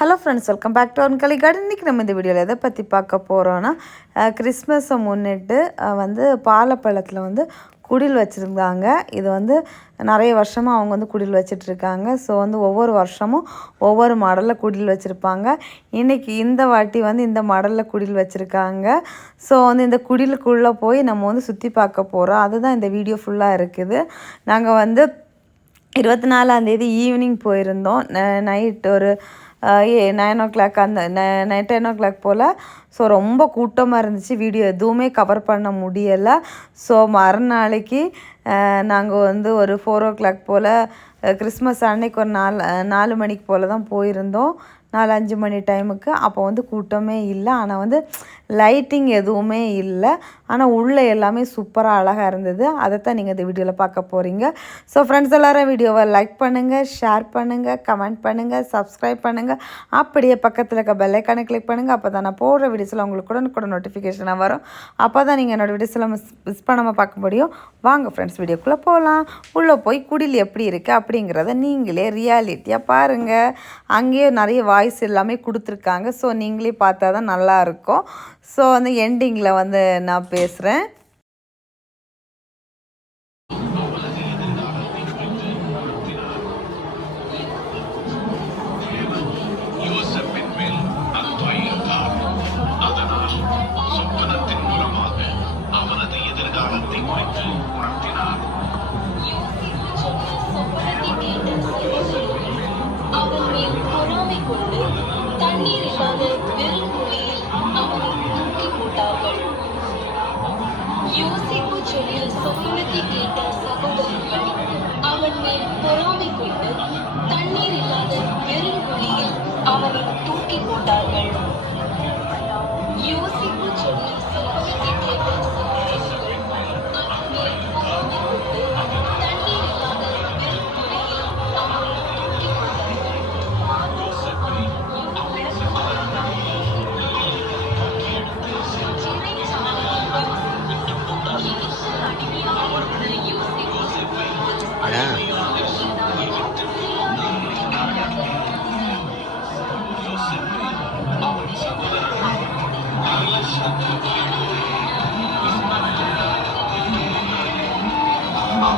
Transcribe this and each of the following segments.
Hello friends, welcome back to அன்கலி garden. இன்றைக்கி நம்ம இந்த வீடியோவில் எதை பற்றி பார்க்க போகிறோன்னா, கிறிஸ்மஸை முன்னிட்டு பாலப்பழத்தில் குடில் வச்சுருந்தாங்க. இது நிறைய வருஷமாக அவங்க குடில் வச்சிட்ருக்காங்க. ஸோ ஒவ்வொரு வருஷமும் ஒவ்வொரு மாடலில் குடில் வச்சுருப்பாங்க. இன்றைக்கி இந்த வாட்டி இந்த மாடலில் குடில் வச்சுருக்காங்க. ஸோ இந்த குடிலுக்குள்ளே போய் நம்ம சுற்றி பார்க்க போகிறோம். அதுதான் இந்த வீடியோ ஃபுல்லாக இருக்குது. நாங்கள் 24ஆம் தேதி ஈவினிங் போயிருந்தோம். நைட் ஒரு 9 o'clock அந்த 10 o'clock போல். ஸோ ரொம்ப கூட்டமாக இருந்துச்சு. வீடியோ எதுவுமே கவர் பண்ண முடியலை. ஸோ மறுநாளைக்கு நாங்கள் ஒரு 4 o'clock போல், கிறிஸ்மஸ் அன்னைக்கு ஒரு 4 மணிக்கு போல் தான் போயிருந்தோம். 4-5 மணி டைமுக்கு. அப்போ கூட்டமே இல்லை. ஆனால் லைட்டிங் எதுவுமே இல்லை. ஆனால் உள்ளே எல்லாமே சூப்பராக அழகாக இருந்தது. அதைத்தான் நீங்கள் இந்த வீடியோவில் பார்க்க போகிறீங்க. ஸோ ஃப்ரெண்ட்ஸ் எல்லோரும் வீடியோவை லைக் பண்ணுங்கள், ஷேர் பண்ணுங்கள், கமெண்ட் பண்ணுங்கள், சப்ஸ்கிரைப் பண்ணுங்கள். அப்படியே பக்கத்தில் இருக்க பெல் ஐக்கானை கிளிக் பண்ணுங்கள். அப்போ தான் நான் போடுற வீடியோஸில் உங்களுக்கு கூட நோட்டிஃபிகேஷனாக வரும். அப்போ தான் நீங்கள் என்னோடய வீடியோஸில் மிஸ் பண்ணாமல் பார்க்க முடியும். வாங்க ஃப்ரெண்ட்ஸ், வீடியோக்குள்ளே போகலாம். உள்ளே போய் குடில் எப்படி இருக்குது அப்படிங்கிறத நீங்களே ரியாலிட்டியாக பாருங்கள். அங்கேயே நிறைய வாய்ஸ் எல்லாமே கொடுத்துருக்காங்க. ஸோ நீங்களே பார்த்தா தான் நல்லாயிருக்கும். ஸோ எண்டிங்கில் நான் பேசுகிறேன். தண்ணீர் இல்லாத வெறும் குழியில் அவனை தூக்கி போட்டார்கள். யோசேப்பு சொல்லிய சொப்பனத்தை கேட்ட சகோதரர்கள் அவன் மேல் பொறாமை கொண்டு தண்ணீர் இல்லாத வெறும் குழியில் அவனை தூக்கி போட்டார்கள். யோசேப்பு சொல்லிய சொப்பனத்தை கேட்ட சகோதரர்கள் அவன் மேல் பொறாமை கொண்டு தண்ணீர் இல்லாத வெறும்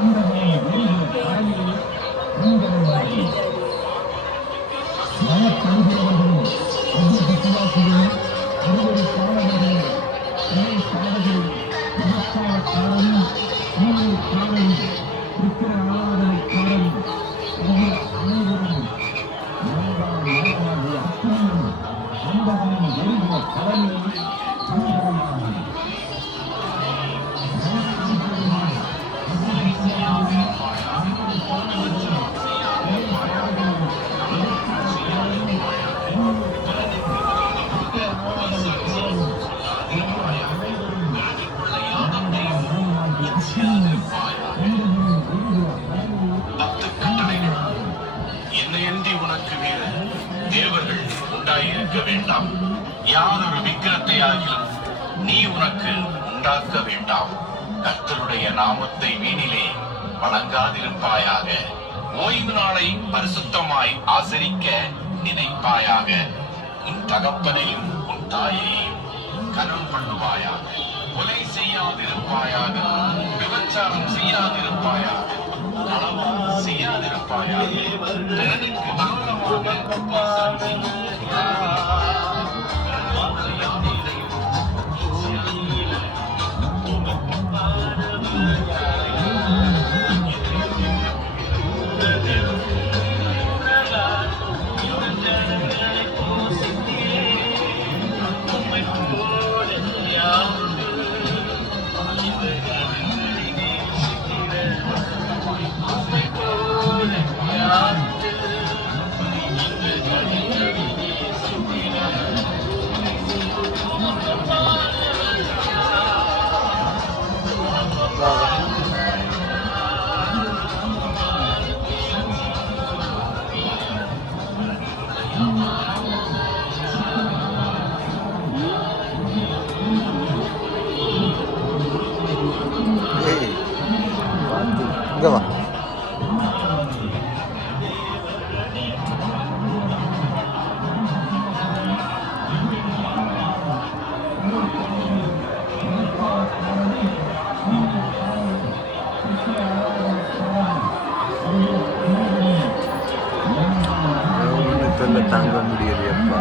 குழியில் அவனை தூக்கி போட்டார்கள். உண்டாயிருக்க வேண்டாம். யாதொரு விக்கிரத்தையாகிலும் நீ உனக்கு உண்டாக்க வேண்டாம். கர்த்தருடைய நாமத்தை வீணிலே வணங்காதிருப்பாயாக. ஓய்வு நாளை பரிசுத்தமாய் ஆசரிக்க நினைப்பாயாக. உன் தகப்பனையும் உன் தாயையும் கனம் பண்ணுவாயாக. கொலை செய்யாதிருப்பாயாக. விபச்சாரம் செய்யாதிருப்பாயாக. களவு செய்யாதிருப்பாயாக. பிறனுக்கு இங்கே வா. தொல்லை தாங்க முடியலையப்பா.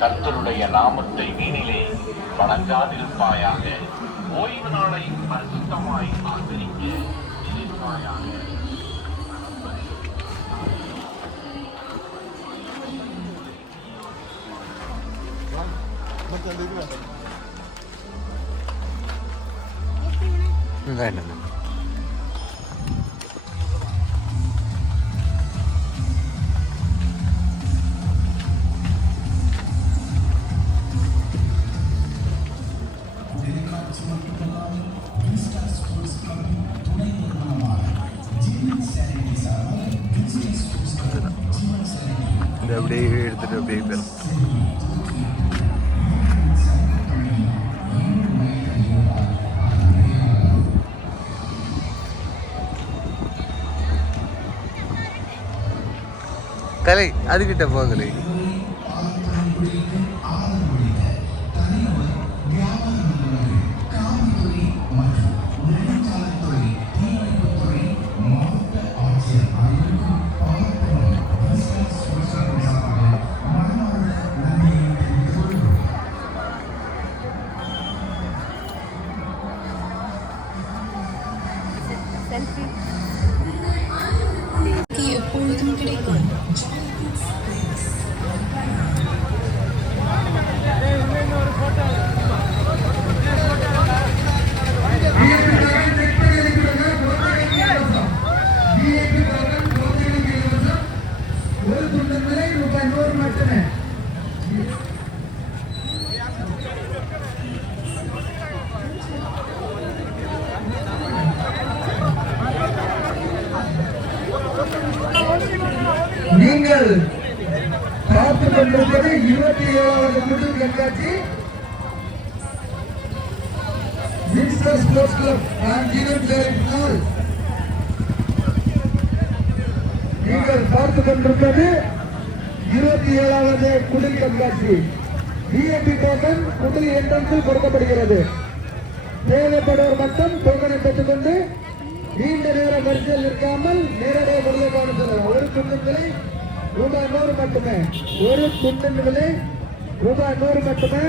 கர்த்தருடைய நாமத்தை வீணிலே வணங்காதிருப்பாயாக. ஓய்வு நாளை பரிசுத்தமாய் ஆசரிக்க நினைப்பாயாக. வேண்டாம். இது அப்படியே எடுத்துட்டு அப்படியே போயிடும். கலை அதுகிட்ட போகலை. எப்பொழுதும் கிடைக்கும். நீங்கள் பார்த்துக் கொண்டிருப்பது 27வது முதல் கண்காட்சி வின்ஸ்டர் ஸ்போர்ட்ஸ் கிளப் ஆங்கிலம். நீங்கள் பார்த்துக் கொண்டிருப்பது 27வது குடில் கண்காட்சி. விஐபி டோக்கன் குடில் என்ட்ரன்ஸில் கொடுக்கப்படுகிறது. தேவைப்படுவோர் மட்டும் டோக்கனை பெற்றுக்கொண்டு நீண்ட நேரம் வரிசையில் இருக்காமல் நேரடியாக பொருளை காண செல்லலாம். ஒரு துண்டின் விலை ₹100 மட்டுமே. ஒரு துண்டின் விலை ₹100 மட்டுமே.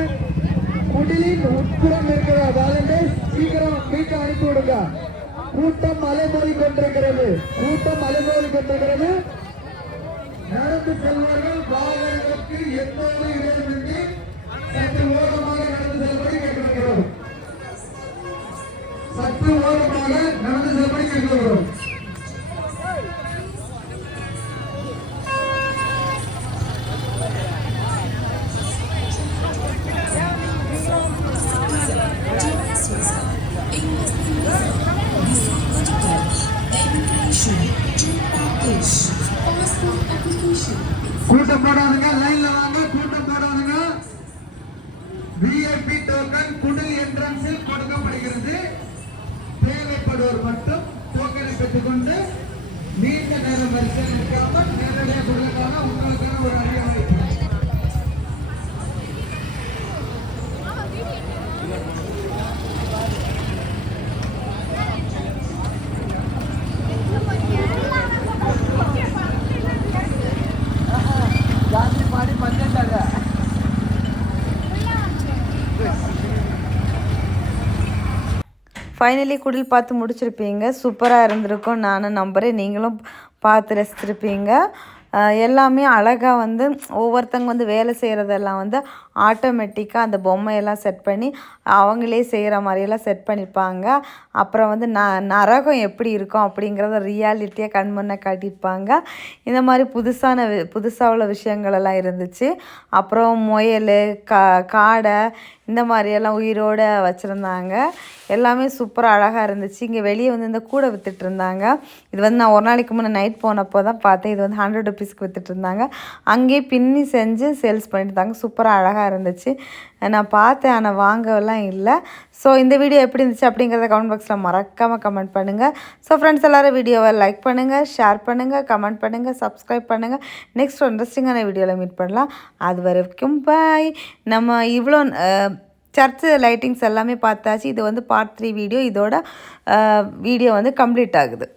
குடிலின் உட்புறம் இருக்கிற வாலண்டியர்ஸ் சீக்கிரம் வீட்டை அனுப்பி விடுங்க. கூட்டம் அலைமோதி கொண்டிருக்கிறது. நடந்து செல்வார்கள். வாகனங்களுக்கு எந்த ஒரு இடையிலிருந்து சற்று ஓரமாக நடந்து செல்வதை கேட்டிருக்கிறோம். கூட்டம் போடாதுங்க, லைன்ல வாங்க. கூட்டம் போடாதுங்க. விஐபி டோக்கன் குடில் என்ட்ரன்ஸில் கொடுக்கப்படுகிறது. தேவைப்படுவோர் மட்டும் டோக்கனை பெற்றுக்கொண்டு நீண்ட நேரம் வரிசையில் இருக்காமல் நேரடியாக கொடுக்கான உங்களுக்கான ஒரு அறிய வாய்ப்பு. ஃபைனலி குடில் பார்த்து முடிச்சிருப்பீங்க. சூப்பராக இருந்திருக்கும் நானும் நம்புகிறேன். நீங்களும் பார்த்து ரசிச்சிருப்பீங்க. எல்லாமே அழகாக வந்து ஒவ்வொருத்தங்க வந்து வேலை செய்கிறதெல்லாம் வந்து ஆட்டோமேட்டிக்காக அந்த பொம்மையெல்லாம் செட் பண்ணி அவங்களே செய்கிற மாதிரியெல்லாம் செட் பண்ணியிருப்பாங்க. அப்புறம் வந்து நரகம் எப்படி இருக்கும் அப்படிங்கிறத ரியாலிட்டியாக கண் முன்னே காட்டியிருப்பாங்க. இந்த மாதிரி புதுசாக உள்ள விஷயங்களெல்லாம் இருந்துச்சு. அப்புறம் முயல், காடை இந்த மாதிரியெல்லாம் உயிரோடு வச்சுருந்தாங்க. எல்லாமே சூப்பராக அழகாக இருந்துச்சு. இங்கே வெளியே வந்து இந்த கூடை விற்றுட்டு இருந்தாங்க. இது வந்து நான் ஒரு நாளைக்கு முன்னே நைட் போனப்போ தான் பார்த்தேன். இது வந்து 100 ருபீஸ்க்கு விற்றுட்டு இருந்தாங்க. அங்கேயே பின்னி செஞ்சு சேல்ஸ் பண்ணியிருந்தாங்க. சூப்பராக அழகாக இருந்துச்சு. நான் பார்த்தேன், ஆனால் வாங்கலாம் இல்லை. ஸோ இந்த வீடியோ எப்படி இருந்துச்சு அப்படிங்கிறத கமெண்ட் பாக்ஸில் மறக்காமல் கமெண்ட் பண்ணுங்கள். ஸோ ஃப்ரெண்ட்ஸ் எல்லோரும் வீடியோவை லைக் பண்ணுங்கள், ஷேர் பண்ணுங்கள், கமெண்ட் பண்ணுங்கள், சப்ஸ்கிரைப் பண்ணுங்கள். நெக்ஸ்ட் ஒரு இன்ட்ரெஸ்டிங்கான வீடியோவில் மீட் பண்ணலாம். அது வரைக்கும் பாய். நம்ம இவ்வளோ சர்ச்சு லைட்டிங்ஸ் எல்லாமே பார்த்தாச்சு. இது வந்து பார்ட் 3 வீடியோ. இதோட வீடியோ வந்து கம்ப்ளீட் ஆகுது.